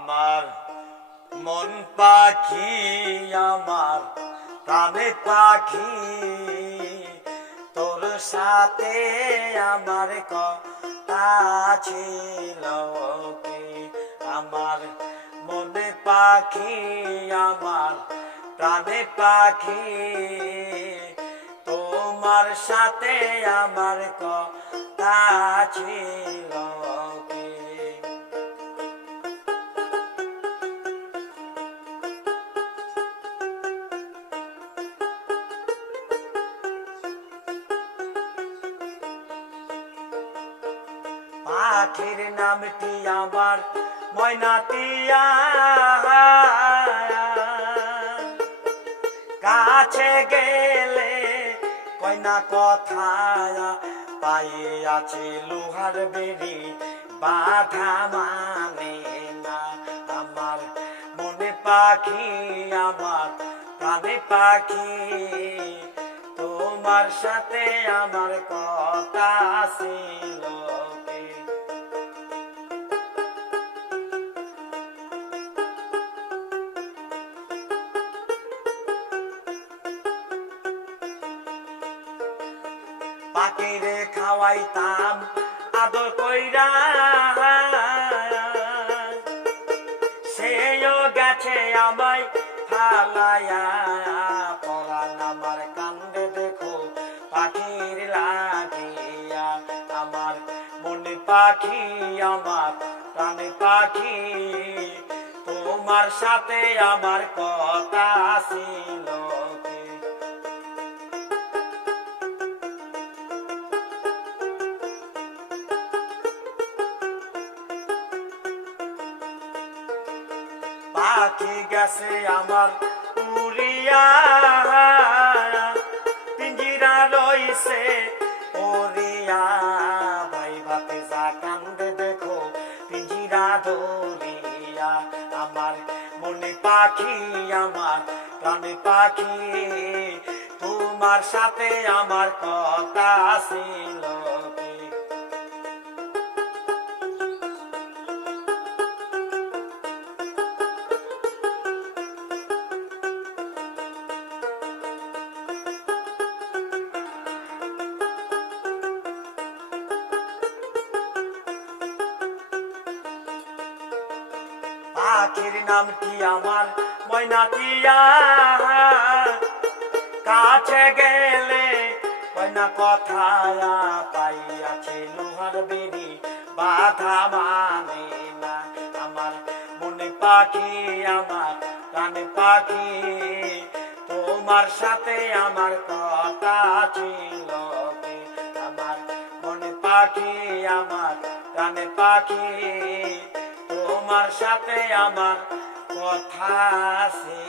আমার মন পাখি, আমার প্রাণে পাখি। তোর সাথে আমার কথা ছিল কি আমার মনে পাখি, আমার প্রাণে পাখি। তোমার সাথে আমার কথা ছিল পাখির নামটি আমার ময়নাতিয়া কাছে গেলে কয়না কথা পাইয়াছি লোহার বেরি বাধা মানে না আমার। মনে পাখি আমার, প্রাণে পাখি, তোমার সাথে আমার কথা ছিল। পাখিরে খাওয়াইতাম। আদর কইরা সেও গেছে আমায় পরান আমার কান্দে দেখো, পাখির লাগিয়া। আমার মনে পাখি, আমার প্রাণে পাখি। তোমার সাথে আমার কথা ছিল পাখি গেছে আমার উড়িয়া। পিঞ্জিরা রইছে ওরিয়া ভাই ভাতে যা কান্দে দেখো, পিঞ্জিরা ধরিয়া। আমার মনে পাখি, আমার প্রাণে পাখি। তোমার সাথে আমার কথা ছিল। পাখির নাম কি আমার? ময়নাটিয়া কাছে গেলে কয়না কথা পাইয়াছে লোহার বেরি বাধা মানে না। আমার মনে পাখি, আমার প্রাণে পাখি, তোমার সাথে আমার কথা ছিল আমার মনে পাখি, আমার প্রাণে পাখি তোমার সাথে আমার কথা আছে।